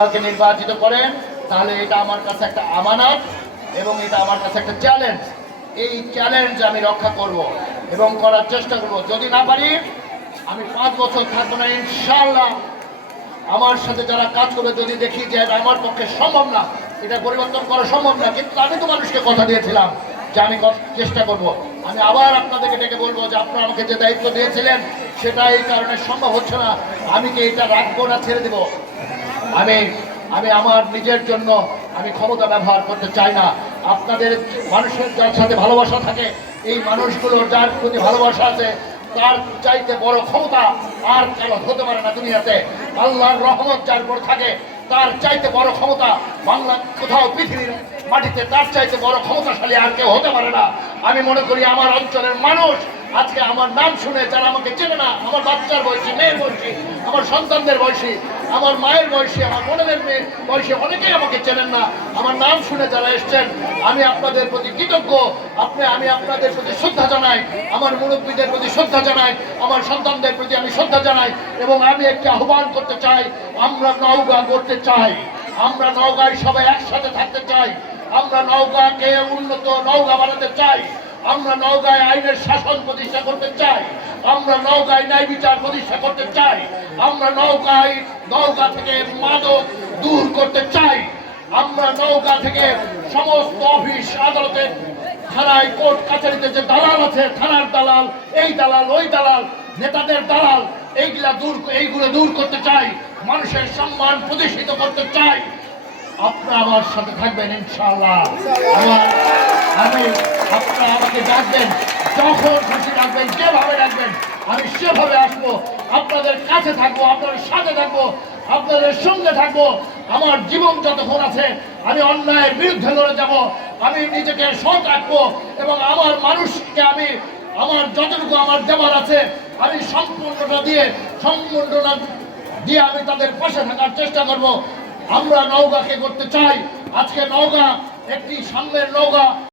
নির্বাচিত করেন, তাহলে এটা আমার কাছে একটা আমানত এবং এটা আমার কাছে একটা চ্যালেঞ্জ এই চ্যালেঞ্জ আমি রক্ষা করব এবং করার চেষ্টা করব। যদি না পারি, আমি পাঁচ বছর থাকব না ইনশাল্লাহ আমার সাথে যারা কাজ করবে, যদি দেখি যে আমার পক্ষে সম্ভব না, এটা পরিবর্তন করা সম্ভব না, কিন্তু আমি তো মানুষকে কথা দিয়েছিলাম যে আমি চেষ্টা করব। আমি আবার আপনাদেরকে ডেকে বলব যে আপনারা আমাকে যে দায়িত্ব দিয়েছিলেন, সেটা এই কারণে সম্ভব হচ্ছে না। আমি কি এটা রাখব না, ছেড়ে দেবো? আমি আমি আমার নিজের জন্য আমি ক্ষমতা ব্যবহার করতে চাই না। আপনাদের মানুষের যার সাথে ভালোবাসা থাকে, এই মানুষগুলোর যার প্রতি ভালোবাসা আছে, তার চাইতে বড় ক্ষমতা আর কারও হতে পারে না দুনিয়াতে। আল্লাহর রহমত যার উপর থাকে, তার চাইতে বড় ক্ষমতা বাংলা কোথাও পৃথিবীর মাটিতে, তার চাইতে বড় ক্ষমতাশালী আর কেউ হতে পারে না। আমি মনে করি আমার অঞ্চলের মানুষ আজকে আমার নাম শুনে যারা আমাকে চেনে না, আমার বাচ্চার বয়সী, মেয়ের বয়সী, আমার সন্তানদের বয়সী আমার মায়ের বয়সে, আমার বোনদের মেয়ে বয়সে অনেকেই আমাকে চেনেন না। আমার নাম শুনে যারা এসছেন, আমি আপনাদের প্রতি কৃতজ্ঞ। আপনি, আমি আপনাদের প্রতি শ্রদ্ধা জানাই। আমার মুরব্বীদের প্রতি শ্রদ্ধা জানাই। আমার সন্তানদের প্রতি আমি শ্রদ্ধা জানাই। এবং আমি একটি আহ্বান করতে চাই, আমরা নওগাঁ করতে চাই। আমরা নওগাঁয় সবাই একসাথে থাকতে চাই। আমরা নওগাঁকে উন্নত নওগাঁ বানাতে চাই। আমরা নওগাঁয় আইনের শাসন প্রতিষ্ঠা করতে চাই। আমরা নওগাঁয় ন্যায় বিচার প্রতিষ্ঠা করতে চাই। আমরা নওগাঁয় নওগাঁ থেকে মাদক দূর করতে চাই। আমরা নৌকা থেকে সমস্ত অফিস আদালতে থানায় কোর্ট কাছারিতে যে দালাল আছে, থানার দালাল, এই দালাল, ওই দালাল, নেতাদের দালাল, এইগুলা দূর, এইগুলো দূর করতে চাই। মানুষের সম্মান প্রতিষ্ঠিত করতে চাই। আপনারা আমার সাথে থাকবেন ইনশাআল্লাহ। আমি, আপনারা আমাকে ডাকবেন, যখন খুশি ডাকবেন, যেভাবে ডাকবেন আমি সেভাবে আসব, আপনাদের কাছে থাকব, আপনাদের সাথে থাকব, আপনাদের সঙ্গে থাকব, আমার জীবন যতক্ষণ আছে, আমি অন্যায়ের বিরুদ্ধে লড়ে যাব, আমি নিজেকে সৎ রাখব এবং আমার মানুষকে আমি, আমার যতটুকু আমার দেওয়ার আছে, আমি সম্পূর্ণটা দিয়ে সম্পূর্ণটা দিয়ে আমি তাদের পাশে থাকার চেষ্টা করব। আমরা নওগাঁকে করতে চাই। আজকে নওগাঁ একটি সামনের নওগাঁ।